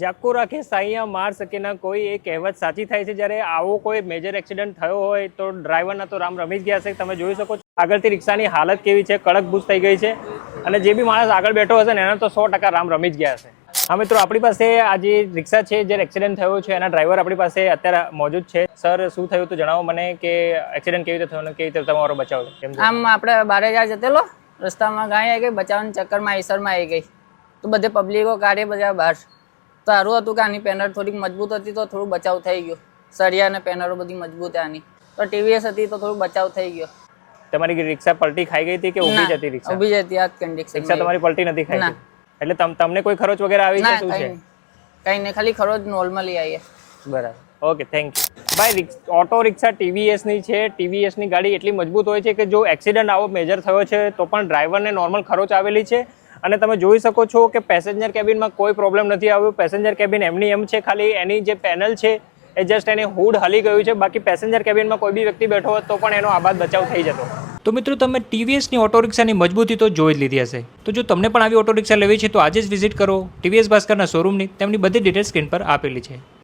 જાકો રાખે સાઈયા માર શકે ના કોઈ એ કહેવત સાચી થાય છે જ્યારે આવો કોઈ મેજર એક્સિડન્ટ થયો હોય તો ડ્રાઈવરના તો રામ રમી જ ગયા છે. તમે જોઈ શકો છો આગળથી રિક્ષાની હાલત કેવી છે, કડક ભૂસ થઈ ગઈ છે અને જે બી માણસ આગળ બેઠો હશે ને એના તો 100% રામ રમી જ ગયા છે. હા મિત્રો, આપણી પાસે આ જે રિક્ષા છે જે એક્સિડન્ટ થયો છે એના ડ્રાઈવર આપણી પાસે અત્યારે મોજૂદ છે. સર, શું થયું તો જણાવો મને કે એક્સિડન્ટ કેવી રીતે થયો અને કેવી રીતે તમારો બચાવ થયો? આમ આપણે 12,000 જતેલો રસ્તામાં ગાય આવી ગઈ, બચાવવાના ચક્કરમાં ઈસરમાં આવી ગઈ તો બધે પબ્લિકો કાઢે બધા બહાર. તો સારું હતું કે આની પેનર થોડીક મજબૂત હતી તો થોડું બચાવ થઈ ગયો. સળિયા અને પેનરો બધી મજબૂત આની તો ટીવીએસ હતી તો થોડું બચાવ થઈ ગયો. તમારી રિક્ષા પલટી ખાઈ ગઈ હતી કે ઊભી જ હતી રિક્ષા? ઊભી જ હતી. આ કન્ડિશન રિક્ષા તમારી પલટી નથી ખાઈ? એટલે તમને કોઈ ખરોચ વગેરે આવી છે? શું છે? કઈ નહીં, ખાલી ખરોચ નોર્મલી આવી. બરાબર, ઓકે, થેન્ક યુ. ભાઈ, ઓટો રિક્ષા ટીવીએસની છે. ટીવીએસની ગાડી એટલી મજબૂત હોય છે કે જો એક્સિડન્ટ આવો મેજર થયો છે તો પણ ડ્રાઈવરને નોર્મલ ખરોચ આવેલી છે. અને તમે જોઈ શકો છો કે પેસેન્જર કેબિનમાં કોઈ પ્રોબ્લેમ નથી આવ્યો. પેસેન્જર કેબિન એમની એમ છે, ખાલી એની જે પેનલ છે એ જસ્ટ એને હુડ હલી ગયું છે. બાકી પેસેન્જર કેબિનમાં કોઈ બી વ્યક્તિ બેઠો હોત તો પણ એનો આબાદ બચાવ થઈ જતો. તો મિત્રો, તમે ટીવીએસની ઓટો રિક્ષાની મજબૂતી તો જોઈ જ લીધી હશે. તો જો તમને પણ આવી ઓટો રિક્ષા લેવી છે તો આજે જ વિઝિટ કરો ટીવીએસ ભાસ્કરના શોરૂમની. તેમની બધી ડિટેલ્સ સ્ક્રીન પર આપેલી છે.